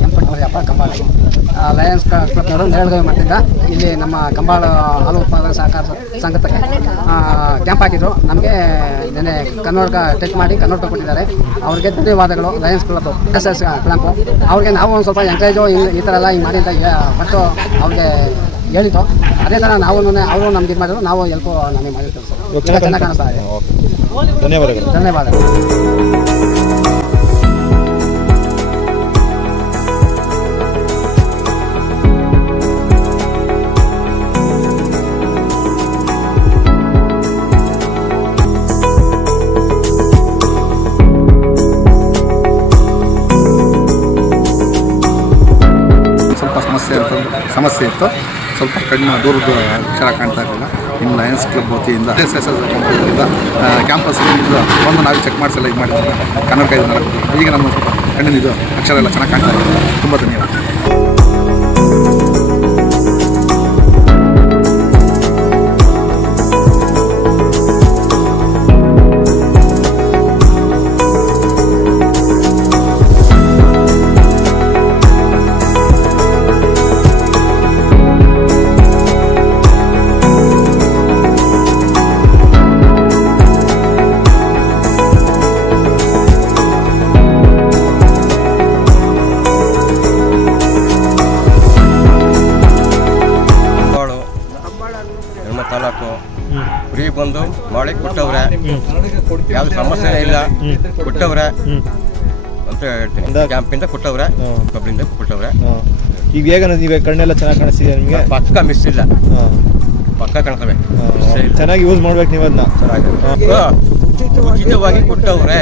ಕೆಂಪಟ್ಟಮರಿಯಪ್ಪ Kambala Lions ಕ್ಲಬ್ನವರು ನೇರಳೆ ಮಾಡ್ತಿದ್ದ ಇಲ್ಲಿ ನಮ್ಮ ಕಂಬಾಳ ಹಾಲು ಉತ್ಪಾದನಾ ಸಹಕಾರ ಸಂಘಕ್ಕೆ ಕ್ಯಾಂಪ್ ಹಾಕಿದ್ರು. ನಮಗೆ ನೆನೆ ಕನ್ನಡ ಟೆಸ್ಟ್ ಮಾಡಿ ಕನ್ನಡ ಕೊಟ್ಟಿದ್ದಾರೆ. ಅವ್ರಿಗೆ ಧನ್ಯವಾದಗಳು. ಲಯನ್ಸ್ ಕ್ಲಬ್ SS ಕ್ಯಾಂಪು ಅವ್ರಿಗೆ ನಾವು ಒಂದು ಸ್ವಲ್ಪ ಎಂಕರೇಜು ಈ ಥರ ಎಲ್ಲ ಹಿಂಗೆ ಮಾಡಿ ಅಂತ ಮತ್ತು ಅವ್ರಿಗೆ ಹೇಳಿದ್ದು. ಅದೇ ಥರ ನಾವು ಅವರು ನಮ್ಗೆ ಇದು ಮಾಡಿದ್ರು, ನಾವು ಎಲ್ಪು ನಮಗೆ ಮಾಡಿರ್ತೀವಿ ಸರ್. ಚೆನ್ನಾಗಿ ಕಾಣಿಸ್ತಾ ಇದೆ. ಧನ್ಯವಾದಗಳು. ಸ್ವಲ್ಪ ಸಮಸ್ಯೆ ಇತ್ತು. ಸ್ವಲ್ಪ ಕಡಿಮೆ ದೂರದ ಅಕ್ಷರ ಕಾಣ್ತಾ ಇರಲಿಲ್ಲ. ಇನ್ನು ಲಯನ್ಸ್ ಕ್ಲಬ್ ವತಿಯಿಂದ SS ಕ್ಯಾಂಪಸ್ ಬಂದು ನಾವು ಚೆಕ್ ಮಾಡಿಸಲ್ಲ ಇದು ಮಾಡಿದ್ರೆ ಕನ್ನಡ ಕೈದು ಈಗ ನಮ್ಮ ಸ್ವಲ್ಪ ಕಣ್ಣಿನ ಅಕ್ಷರ ಎಲ್ಲ ಚೆನ್ನಾಗಿ ಕಾಣ್ತಾ ಇದೆ. ತುಂಬ ಧನ್ಯವಾದ. ತಾಲೂಕು ಫ್ರೀ ಬಂದು ಮಾಡಿ ಕೊಟ್ಟವ್ರೆ. ಯಾವ್ದು ಸಮಸ್ಯೆ ಇಲ್ಲ, ಕೊಟ್ಟವ್ರೆ ಅಂತ ಹೇಳ್ತೀನಿ. ಕ್ಯಾಂಪಿಂದ ಕೊಟ್ಟವ್ರೆ, ಕಬ್ಲಿಂದ ಕೊಟ್ಟವ್ರೆ. ಈಗ ಹೇಗ ನೀವೇ ಕಣ್ಣೆಲ್ಲ ಚೆನ್ನಾಗಿ ಕಾಣಿಸ್ತಿದೆ ನಿಮಗೆ? ಪಕ್ಕ ಮಿಸ್ ಇಲ್ಲ, ಪಕ್ಕ ಕಾಣ್ತವೆ. ಚೆನ್ನಾಗಿ ಯೂಸ್ ಮಾಡ್ಬೇಕು ನೀವು ಅದನ್ನ. ಉಚಿತವಾಗಿ ಕೊಟ್ಟವ್ರೆ.